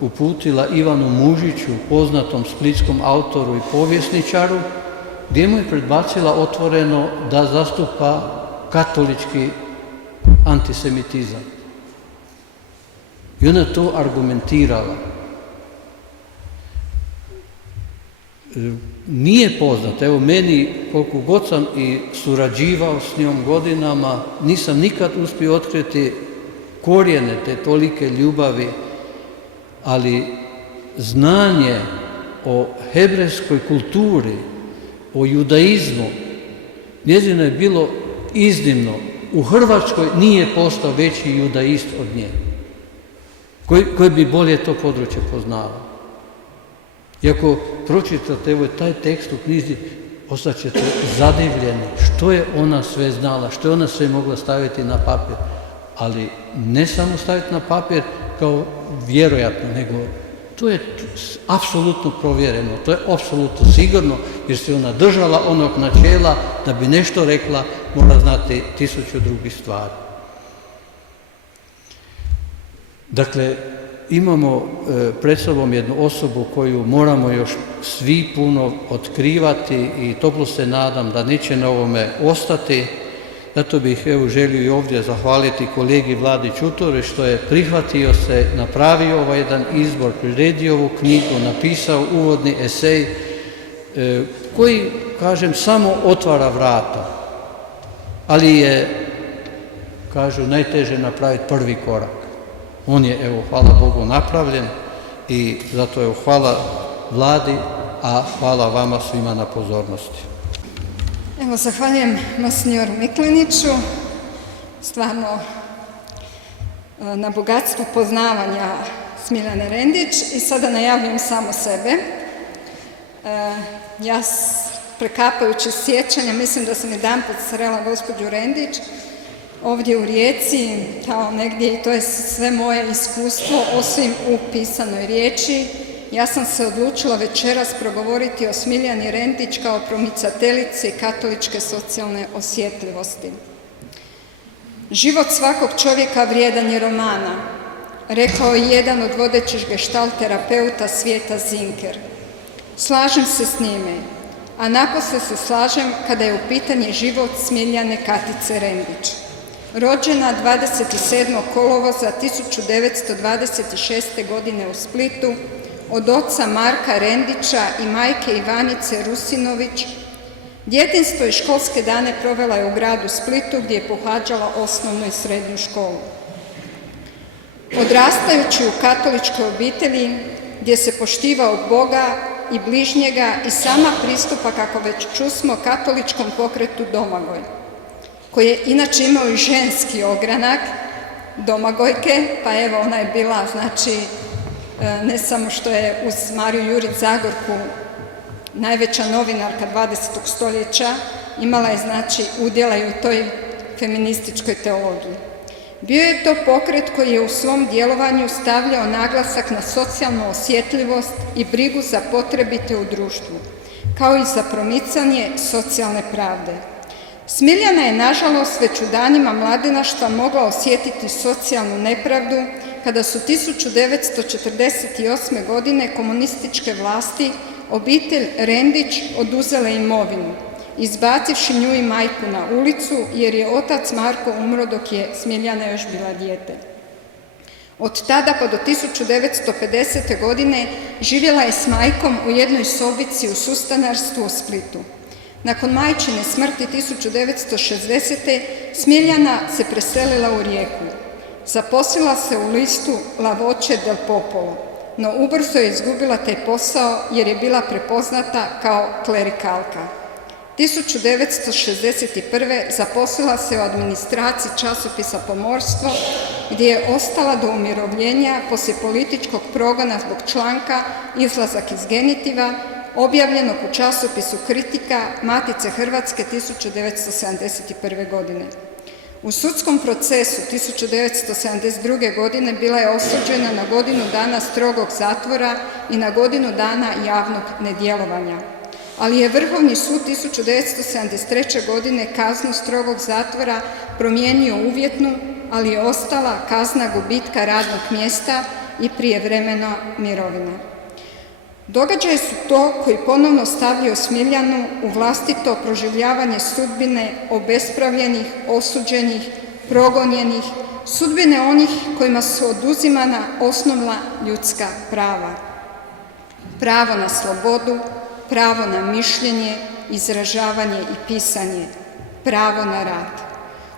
uputila Ivanu Mužiću, poznatom splitskom autoru i povjesničaru, gdje mu je predbacila otvoreno da zastupa katolički antisemitizam. I ona je to argumentirala. Nije poznato, evo meni, koliko god sam i surađivao s njom godinama, nisam nikad uspio otkriti korijene te tolike ljubavi, ali znanje o hebrejskoj kulturi, o judaizmu, njezino je bilo iznimno. U Hrvatskoj nije postao veći judaist od nje, koji bi bolje to područje poznavao. I ako pročitate evo taj tekst u knjizi, ostaćete zadivljeni što je ona sve znala, što je ona sve mogla staviti na papir. Ali ne samo staviti na papir kao vjerojatno, nego to je apsolutno provjereno, to je apsolutno sigurno, jer se ona držala onog načela da bi nešto rekla, mora znati 1000 drugih stvari. Dakle, imamo pred sobom jednu osobu koju moramo još svi puno otkrivati i toplo se nadam da neće na ovome ostati. Zato bih želio i ovdje zahvaliti kolegi Vladi Čutore što je prihvatio se, napravio ovaj jedan izbor, priredio ovu knjigu, napisao uvodni esej koji, kažem, samo otvara vrata. Ali je, kažu, najteže napraviti prvi korak. On je, hvala Bogu, napravljen i zato hvala Vladi, a hvala vama svima na pozornosti. Zahvaljujem monsinjoru Mikliniću, stvarno na bogatstvu poznavanja Smiljane Rendić i sada najavljam samo sebe. Ja prekapajući sjećanja, mislim da sam jedanput srela gospođu Rendić ovdje u Rijeci, kao negdje, i to je sve moje iskustvo, osim u pisanoj riječi. Ja sam se odlučila večeras progovoriti o Smiljani Rendić kao promicateljici katoličke socijalne osjetljivosti. Život svakog čovjeka vrijedan je romana, rekao je jedan od vodećih gestalt terapeuta svijeta Zinker. Slažem se s njime, a napose se slažem kada je u pitanje život Smiljane Katice Rendić. Rođena 27. kolovoza 1926. godine u Splitu, od oca Marka Rendića i majke Ivanice Rusinović, djetinjstvo i školske dane provela je u gradu Splitu gdje je pohađala osnovnu i srednju školu. Odrastajući u katoličkoj obitelji gdje se poštivao Boga i bližnjega i sama pristupa, kako već čusmo, katoličkom pokretu Domagoj, koji je inače imao i ženski ogranak Domagojke, pa ona je bila, ne samo što je uz Mariju Jurić Zagorku najveća novinarka 20. stoljeća, imala je udjela i u toj feminističkoj teologiji. Bio je to pokret koji je u svom djelovanju stavljao naglasak na socijalnu osjetljivost i brigu za potrebite u društvu, kao i za promicanje socijalne pravde. Smiljana je, nažalost, već u danima mladenaštva mogla osjetiti socijalnu nepravdu kada su 1948. godine komunističke vlasti obitelj Rendić oduzele imovinu, izbacivši nju i majku na ulicu jer je otac Marko umro dok je Smiljana još bila dijete. Od tada pa do 1950. godine živjela je s majkom u jednoj sobici u sustanarstvu u Splitu. Nakon majčine smrti 1960. Smiljana se preselila u Rijeku. Zaposlila se u listu La Voce del Popolo, no ubrzo je izgubila taj posao jer je bila prepoznata kao klerikalka. 1961. zaposlila se u administraciji časopisa Pomorstvo, gdje je ostala do umirovljenja poslije političkog progona zbog članka Izlazak iz genitiva, objavljenog u časopisu Kritika Matice Hrvatske 1971. godine. U sudskom procesu 1972. godine bila je osuđena na godinu dana strogog zatvora i na godinu dana javnog nedjelovanja. Ali je Vrhovni sud 1973. godine kaznu strogog zatvora promijenio uvjetnu, ali je ostala kazna gubitka radnog mjesta i prijevremena mirovina. Događaji su to koji ponovno stavljaju Smiljanu u vlastito proživljavanje sudbine obespravljenih, osuđenih, progonjenih, sudbine onih kojima su oduzimana osnovna ljudska prava. Pravo na slobodu, pravo na mišljenje, izražavanje i pisanje, pravo na rad.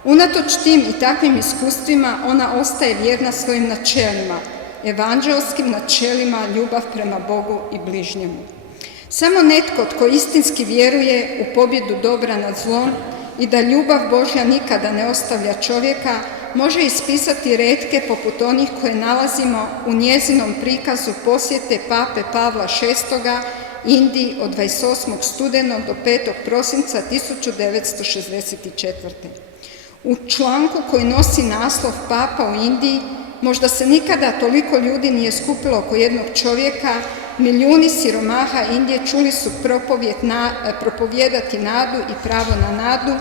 Unatoč tim i takvim iskustvima ona ostaje vjerna svojim načelima, evanđelskim načelima, ljubav prema Bogu i bližnjemu. Samo netko tko istinski vjeruje u pobjedu dobra nad zlom i da ljubav Božja nikada ne ostavlja čovjeka, može ispisati retke poput onih koje nalazimo u njezinom prikazu posjete pape Pavla VI Indiji od 28. studenog do 5. prosinca 1964. U članku koji nosi naslov Papa u Indiji, možda se nikada toliko ljudi nije skupilo oko jednog čovjeka, milijuni siromaha Indije čuli su propovijedati nadu i pravo na nadu,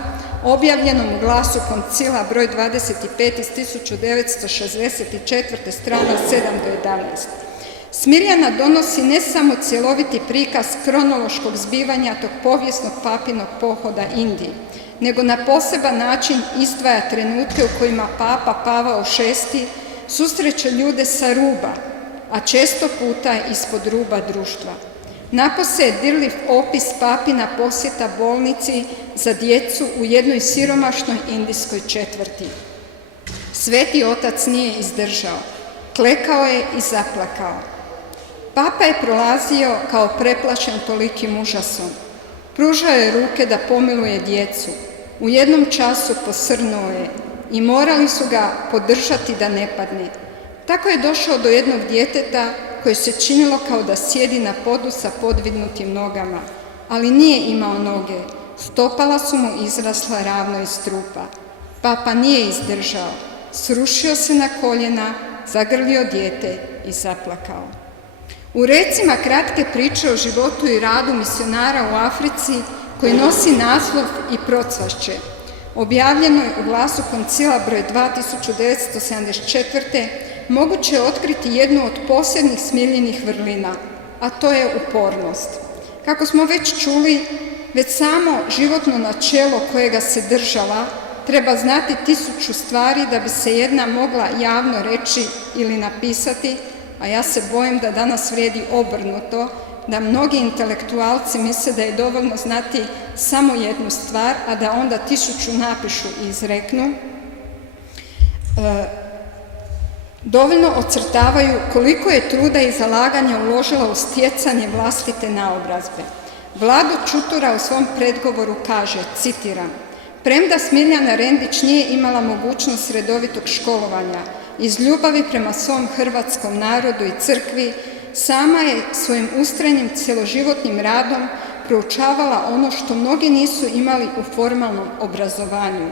objavljenom u Glasu koncila broj 25 iz 1964. strana 7 do 11. Smiljana donosi ne samo cjeloviti prikaz kronološkog zbivanja tog povijesnog papinog pohoda Indiji, nego na poseban način izdvaja trenutke u kojima papa Pavao VI susreće ljude sa ruba, a često puta ispod ruba društva. Napose je dirljiv opis papina posjeta bolnici za djecu u jednoj siromašnoj indijskoj četvrti. Sveti otac nije izdržao, klekao je i zaplakao. Papa je prolazio kao preplašen tolikim užasom. Pružao je ruke da pomiluje djecu. U jednom času posrnuo je i morali su ga podržati da ne padne. Tako je došao do jednog djeteta koje se činilo kao da sjedi na podu sa podvignutim nogama, ali nije imao noge, stopala su mu izrasla ravno iz trupa. Papa nije izdržao, srušio se na koljena, zagrlio dijete i zaplakao. U recima kratke priče o životu i radu misionara u Africi koji nosi naslov i procvašće, objavljenoj u Glasu koncila broj 2 1974. moguće je otkriti jednu od posebnih Smiljinih vrlina, a to je upornost. Kako smo već čuli, već samo životno načelo kojega se držala treba znati 1000 stvari da bi se jedna mogla javno reći ili napisati, a ja se bojim da danas vrijedi obrnuto, da mnogi intelektualci misle da je dovoljno znati samo jednu stvar, a da onda 1000 napišu i izreknu. Dovoljno ocrtavaju koliko je truda i zalaganja uložila u stjecanje vlastite naobrazbe. Vlado Čutura u svom predgovoru kaže, citiram, premda Smiljana Rendić nije imala mogućnost redovitog školovanja, iz ljubavi prema svom hrvatskom narodu i crkvi, sama je svojim ustrajnim cjeloživotnim radom proučavala ono što mnogi nisu imali u formalnom obrazovanju.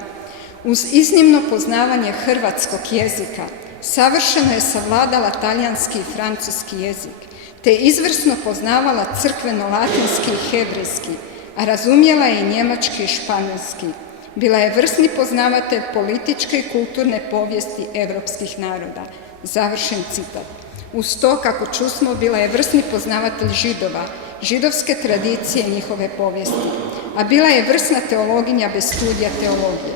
Uz iznimno poznavanje hrvatskog jezika, savršeno je savladala talijanski i francuski jezik, te izvrsno poznavala crkveno-latinski i hebrejski, a razumjela je i njemački i španjolski. Bila je vrsni poznavatelj političke i kulturne povijesti evropskih naroda. Završen citat. Uz to, kako čusmo, bila je vrsni poznavatelj Židova, židovske tradicije i njihove povijesti, a bila je vrsna teologinja bez studija teologije.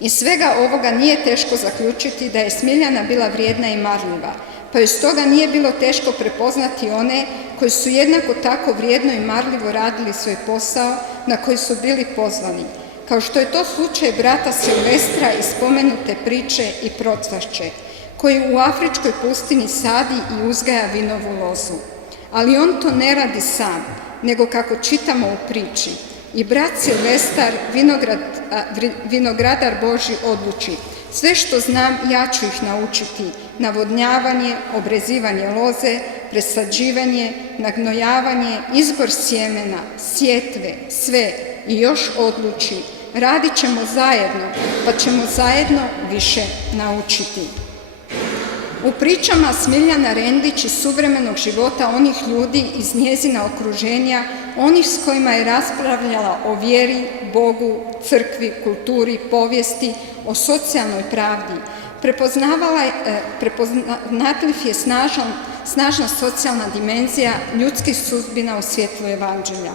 Iz svega ovoga nije teško zaključiti da je Smiljana bila vrijedna i marljiva, pa joj stoga nije bilo teško prepoznati one koji su jednako tako vrijedno i marljivo radili svoj posao na koji su bili pozvani, kao što je to slučaj brata Silvestra iz spomenute priče i procvašće, koji u afričkoj pustinji sadi i uzgaja vinovu lozu. Ali on to ne radi sam, nego kako čitamo u priči. I brat Silvestar, vinogradar Božji, odluči, sve što znam ja ću ih naučiti, navodnjavanje, obrezivanje loze, presađivanje, nagnojavanje, izbor sjemena, sjetve, sve, i još odluči, radit ćemo zajedno, pa ćemo zajedno više naučiti. U pričama Smiljana Rendić iz suvremenog života onih ljudi iz njezina okruženja, onih s kojima je raspravljala o vjeri, Bogu, crkvi, kulturi, povijesti, o socijalnoj pravdi, Prepoznatljiv je snažna socijalna dimenzija ljudskih sudbina u svjetlu Evanđelja.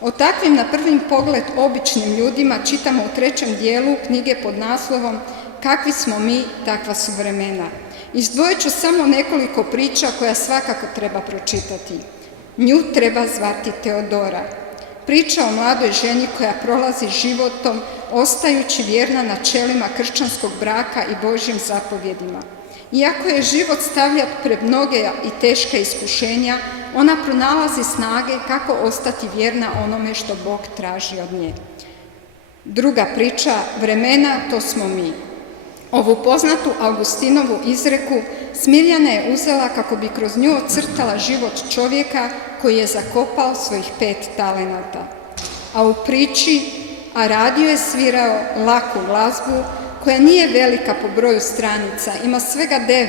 O takvim na prvim pogled običnim ljudima čitamo u 3. dijelu knjige pod naslovom Kakvi smo mi, takva su vremena. Izdvojit ću samo nekoliko priča koja svakako treba pročitati. Nju treba zvati Teodora. Priča o mladoj ženi koja prolazi životom ostajući vjerna načelima kršćanskog braka i Božjim zapovjedima. Iako je život stavlja pred mnoge i teška iskušenja, ona pronalazi snage kako ostati vjerna onome što Bog traži od nje. Druga priča, vremena, to smo mi. Ovu poznatu Augustinovu izreku Smiljana je uzela kako bi kroz nju ocrtala život čovjeka koji je zakopao svojih 5 talenata. A u priči A radio je svirao laku glazbu koja nije velika po broju stranica, ima svega 9.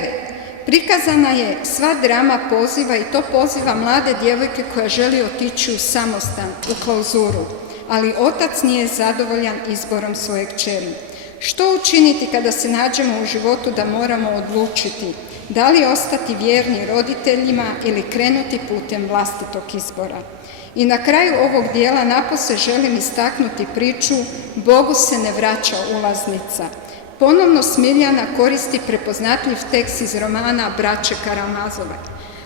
Prikazana je sva drama poziva i to poziva mlade djevojke koja želi otići u samostan, u klauzuru, ali otac nije zadovoljan izborom svoje kćeri. Što učiniti kada se nađemo u životu da moramo odlučiti da li ostati vjerni roditeljima ili krenuti putem vlastitog izbora? I na kraju ovog dijela napose želim istaknuti priču Bogu se ne vraća ulaznica. Ponovno Smiljana koristi prepoznatljiv tekst iz romana Braće Karamazove,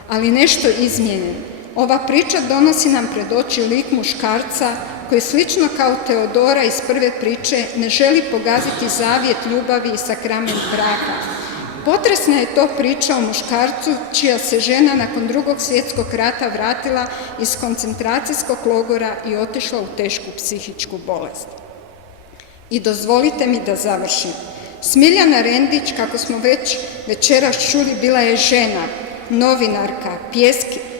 ali nešto izmijenjen. Ova priča donosi nam pred oči lik muškarca koji slično kao Teodora iz prve priče ne želi pogaziti zavjet ljubavi i sakrament braka. Potresna je to priča o muškarcu čija se žena nakon II. Svjetskog rata vratila iz koncentracijskog logora i otišla u tešku psihičku bolest. I dozvolite mi da završim. Smiljana Rendić, kako smo već večeras čuli, bila je žena, novinarka,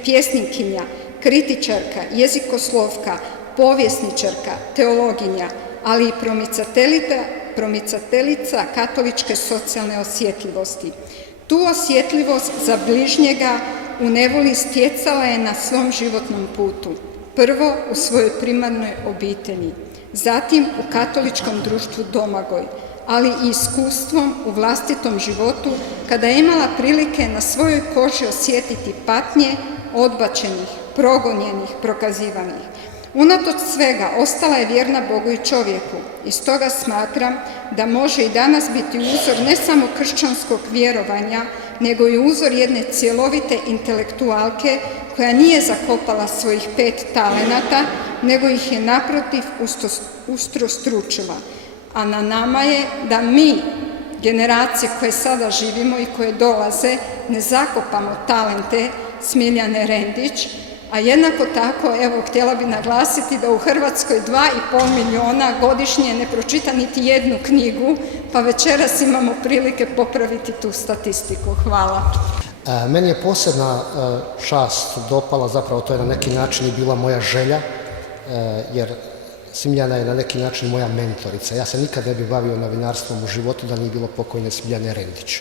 pjesnikinja, kritičarka, jezikoslovka, povjesničarka, teologinja, ali i promicateljica katoličke socijalne osjetljivosti. Tu osjetljivost za bližnjega u nevoli stjecala je na svom životnom putu. Prvo u svojoj primarnoj obitelji, zatim u katoličkom društvu Domagoj, ali i iskustvom u vlastitom životu kada je imala prilike na svojoj koži osjetiti patnje odbačenih, progonjenih, prokazivanih. Unatoč svega ostala je vjerna Bogu i čovjeku i stoga smatram da može i danas biti uzor ne samo kršćanskog vjerovanja, nego i uzor jedne cjelovite intelektualke koja nije zakopala svojih 5 talenata, nego ih je naprotiv ustrostručila. A na nama je da mi, generacije koje sada živimo i koje dolaze, ne zakopamo talente Smiljane Rendić, a jednako tako, evo, htjela bi naglasiti da u Hrvatskoj 2,5 milijuna godišnje ne pročita niti jednu knjigu, pa večeras imamo prilike popraviti tu statistiku. Hvala. Meni je posebna čast dopala, zapravo to je na neki način i bila moja želja, jer Smiljana je na neki način moja mentorica. Ja se nikad ne bi bavio novinarstvom u životu da nije bilo pokojne Smiljane Rendić.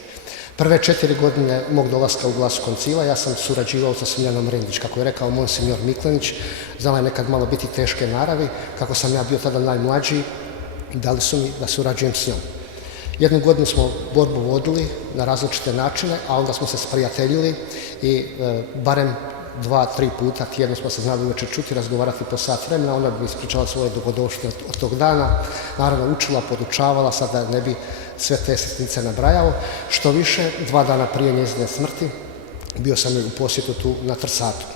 Prve 4 godine mog dolaska u Glas Koncila ja sam surađivao sa Smiljanom Rendić. Kako je rekao monsignor Miklenić, znala je nekad malo biti teške naravi, kako sam ja bio tada najmlađi, dali su mi da surađujem s njom. Jednu godinu smo borbu vodili na različite načine, a onda smo se sprijateljili i barem 2-3 puta tjedno smo se znali uvečer čuti, razgovarati po sat vremena, ona bi mi ispričala svoje dogodovštine od tog dana, naravno učila, podučavala, sada ne bi sve te sitnice nabrajao. Što više, 2 dana prije njezine smrti bio sam u posjetu tu na Trsatu.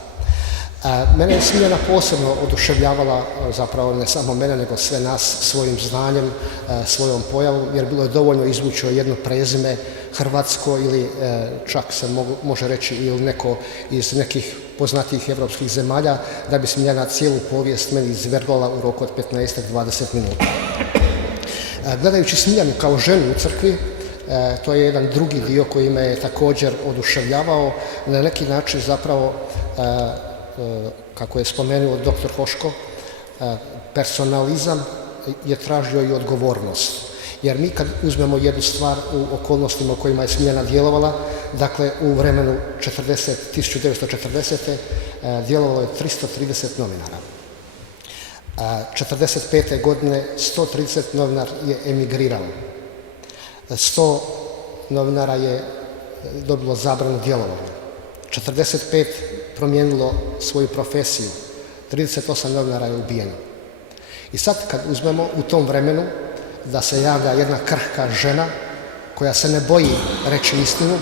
Mene je Smiljana posebno oduševljavala, zapravo ne samo mene, nego sve nas svojim znanjem, svojom pojavom, jer bilo je dovoljno izvući jedno prezime hrvatsko ili čak se može reći ili neko iz nekih poznatijih evropskih zemalja, da bi Smiljana cijelu povijest meni izverglala u roku od 15-20 minuta. Gledajući Smiljanu kao ženu u crkvi, to je jedan drugi dio koji me je također oduševljavao, na neki način zapravo, kako je spomenuo dr. Hoško, personalizam je tražio i odgovornost. Jer mi kad uzmemo jednu stvar u okolnostima u kojima je Smiljana djelovala, dakle u vremenu 1940. djelovalo je 330 novinara. 1945. godine 130 novinar je emigriralo. novinara je dobilo zabranu djelovanja, 45 promijenilo svoju profesiju, 38 novinara je ubijeno. I sad kad uzmemo u tom vremenu da se javlja jedna krhka žena koja se ne boji reći istinu,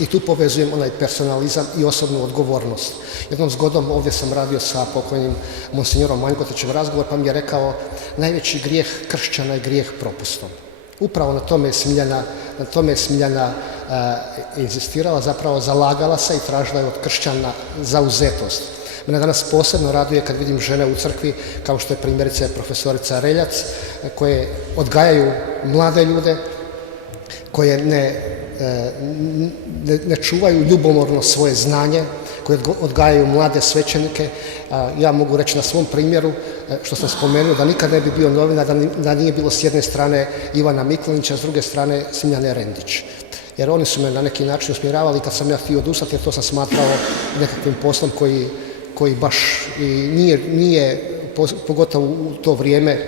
i tu povezujem onaj personalizam i osobnu odgovornost. Jednom zgodom ovdje sam radio sa pokojnim monsignorom Manjkotićem razgovor, pa mi je rekao najveći grijeh kršćana je grijeh propustom. Upravo na tome je Smiljana inzistirala, zapravo zalagala se i tražila je od kršćana zauzetost. Mene danas posebno raduje kad vidim žene u crkvi, kao što je primjerice profesorica Reljac, koje odgajaju mlade ljude, koje ne čuvaju ljubomorno svoje znanje, koje odgajaju mlade svećenike. Ja mogu reći na svom primjeru, što sam spomenuo, da nikad ne bi bio novinar da nije bilo s jedne strane Ivana Miklonića, s druge strane Smiljane Rendić. Jer oni su me na neki način usmjeravali kad sam ja htio odustati, jer to sam smatrao nekakvim poslom koji baš i nije, pogotovo u to vrijeme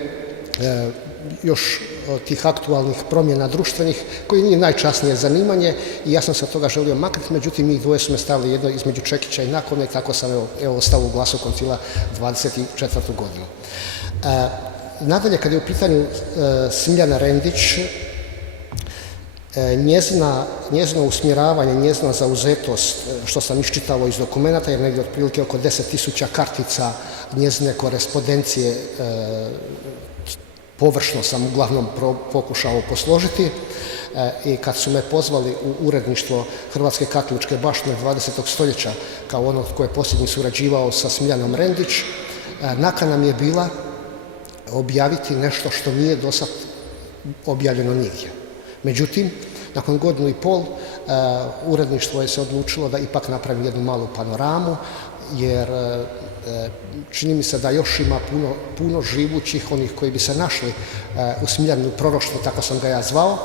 još tih aktualnih promjena društvenih, koji nije najčasnije zanimanje, i ja sam se od toga želio maknuti, međutim njih dvoje su me stavili jedno između čekića i nakovne, i tako sam ostao u Glasu Koncila 24. godinu. Nadalje, kad je u pitanju Smiljana Rendić, njezino usmjeravanje, njezina zauzetost, što sam iščitao iz dokumenata, jer negdje otprilike oko 10.000 kartica njezine korespondencije površno sam uglavnom pokušao posložiti, i kad su me pozvali u uredništvo Hrvatske katoličke baštine 20. stoljeća kao onog koji je posljednji surađivao sa Smiljanom Rendić, nakana mi je bila objaviti nešto što nije dosad objavljeno nigdje. Međutim, nakon godinu i pol uredništvo je se odlučilo da ipak napravi jednu malu panoramu, jer čini mi se da još ima puno živućih, onih koji bi se našli u Smiljanu proroštvu, tako sam ga ja zvao,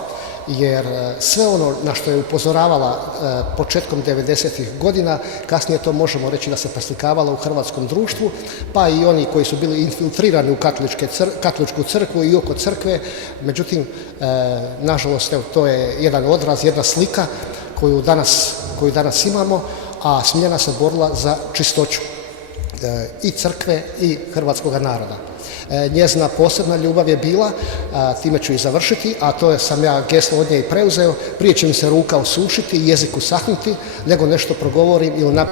jer sve ono na što je upozoravala početkom 90-ih godina, kasnije to možemo reći da se preslikavalo u hrvatskom društvu, pa i oni koji su bili infiltrirani u katoličku crkvu i oko crkve. Međutim, nažalost, to je jedan odraz, jedna slika koju danas imamo, a Smiljana se borila za čistoću i crkve i hrvatskog naroda. Njezina posebna ljubav je bila, time ću i završiti, a to sam ja geslo od nje i preuzeo: prije će mi se ruka osušiti i jezik usahnuti, nego nešto progovorim ili